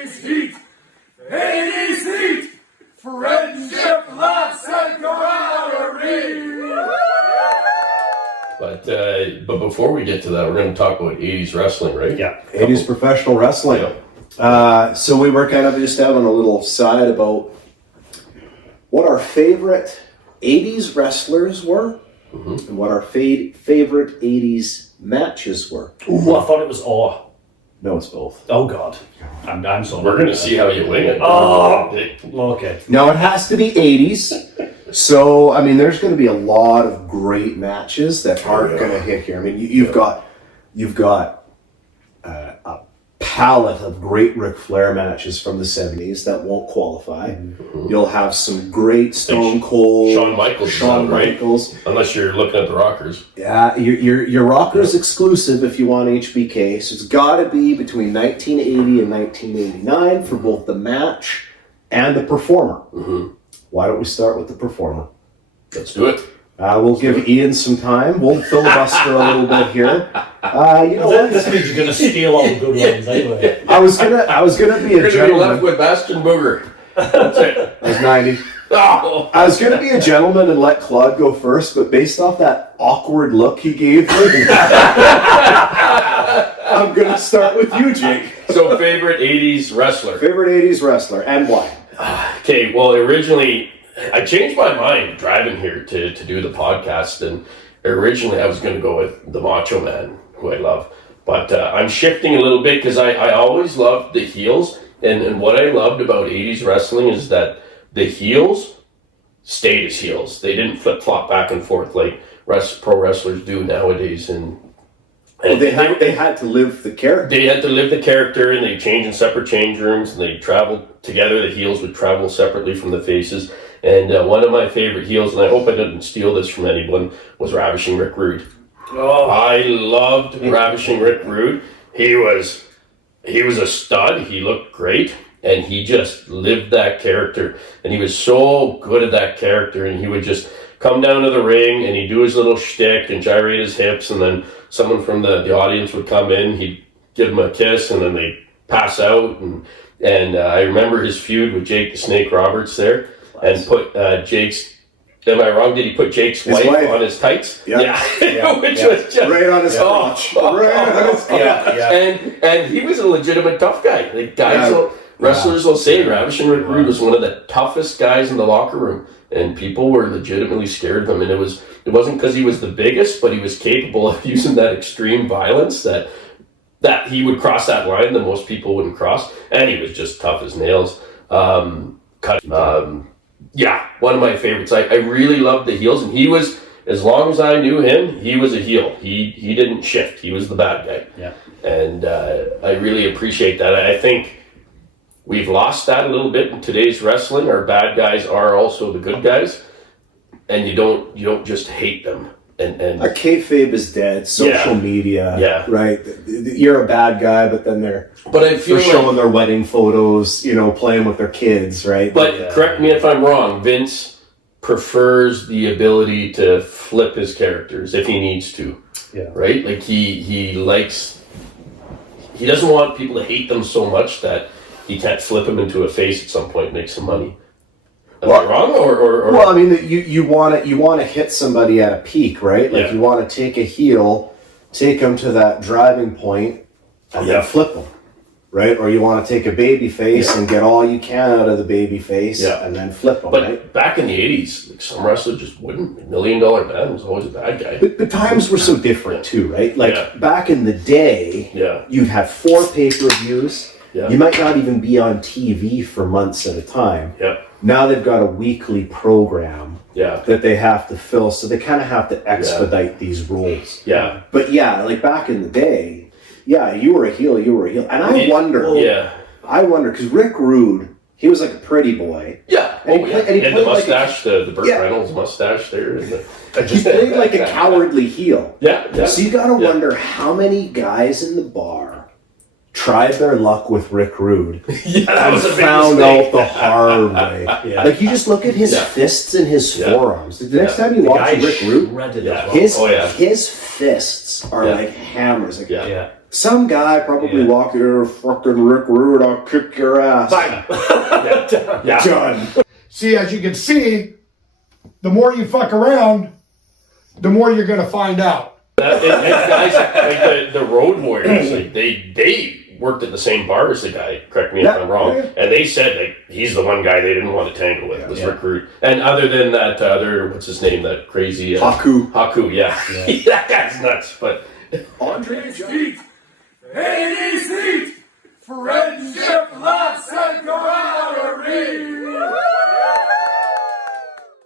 80s heat, 80s heat, friendship, laughs, and camaraderie. But before we get to that, we're going to talk about 80s wrestling, right? Yeah. 80s professional wrestling. So we were kind of just out on a little side about what our favorite 80s wrestlers were and what our favorite 80s matches were. Ooh, I thought it was awe. No, it's both. Oh, God. I'm sorry. We're going to see how you wing it. Oh, okay. Now, it has to be 80s. So, I mean, there's going to be a lot of great matches that aren't going to hit here. I mean, you've got a palette of great Ric Flair matches from the 70s that won't qualify. You'll have some great Stone Cold, Shawn Michaels, unless you're looking at the Rockers. Yeah, your Rockers exclusive if you want HBK. So it's got to be between 1980 and 1989 for both the match and the performer. Why don't we start with the performer? Let's do it. We'll give Ian some time. We'll filibuster a little bit here. You know what? This means you're going to steal all the good ones anyway. I was gonna be You're a going to be left gentleman. with Bastion Booger. That's it. I was 90. Oh. I was gonna be a gentleman and let Claude go first, but based off that awkward look he gave me, I'm gonna start with you, Jake. So, favorite 80s wrestler. Favorite 80s wrestler and why? Okay, well, originally, I changed my mind driving here to do the podcast, and originally I was going to go with the Macho Man, who I love. But I'm shifting a little bit because I always loved the heels, and what I loved about 80s wrestling is that the heels stayed as heels. They didn't flip-flop back and forth like pro wrestlers do nowadays, and they had to live the character. They had to live the character, and they change in separate change rooms, and they traveled together. The heels would travel separately from the faces. And one of my favorite heels, and I hope I didn't steal this from anyone, was Ravishing Rick Roode. Oh, I loved Ravishing Rick Roode. He was a stud. He looked great, and he just lived that character. And he was so good at that character, and he would just come down to the ring, and he'd do his little shtick and gyrate his hips, and then someone from the audience would come in, he'd give him a kiss, and then they'd pass out. And I remember his feud with Jake the Snake Roberts there, and put Jake's, am I wrong, did he put Jake's wife on his tights? Yeah. Which was just... Right on his crotch. Right on his crotch. And he was a legitimate tough guy. Like wrestlers will say Ravishing Rick Roode was one of the toughest guys in the locker room, and people were legitimately scared of him. And it wasn't because he was the biggest, but he was capable of using that extreme violence that he would cross that line that most people wouldn't cross, and he was just tough as nails. One of my favorites. I really loved the heels, and he was, as long as I knew him, he was a heel. He didn't shift. He was the bad guy. Yeah. And I really appreciate that. I think we've lost that a little bit in today's wrestling. Our bad guys are also the good guys, and you don't just hate them. And kayfabe is dead. Social media, right? You're a bad guy, but then they're showing their wedding photos, playing with their kids, right? But correct me if I'm wrong. Vince prefers the ability to flip his characters if he needs to. Yeah. Right? Like he doesn't want people to hate them so much that he can't flip them into a face at some point and make some money. Am I wrong, or? Well, I mean, you want to hit somebody at a peak, right? Like you want to take a heel, take them to that driving point, and then flip them, right? Or you want to take a baby face and get all you can out of the baby face, and then flip them. But back in the 80s, like, some wrestlers just wouldn't. $1 Million Man was always a bad guy. But the times were so different too, right? Like back in the day, you'd have 4 pay-per-views. You might not even be on TV for months at a time. Now they've got a weekly program that they have to fill, so they kind of have to expedite these roles. But like back in the day, you were a heel, and I wonder because Rick Roode, he was like a pretty boy. And he had the mustache, the Burt Reynolds mustache there. And he played like a cowardly heel. Yeah. So you got to wonder how many guys in the bar tried their luck with Rick Roode and found out the hard way. Like, you just look at his fists and his forearms. The next time you watch Rick Roode, his fists are like hammers. Like, Some guy probably walked here, fucking Rick Roode, I'll kick your ass. Done. See, as you can see, the more you fuck around, the more you're going to find out. Guys, like the Road Warriors, like they worked at the same bar as the guy, correct me if I'm wrong, and they said like he's the one guy they didn't want to tangle with, was Rick Roode. And other than that other, what's his name, that crazy... Haku, that guy's nuts, but... Andre Feet! 80 seats!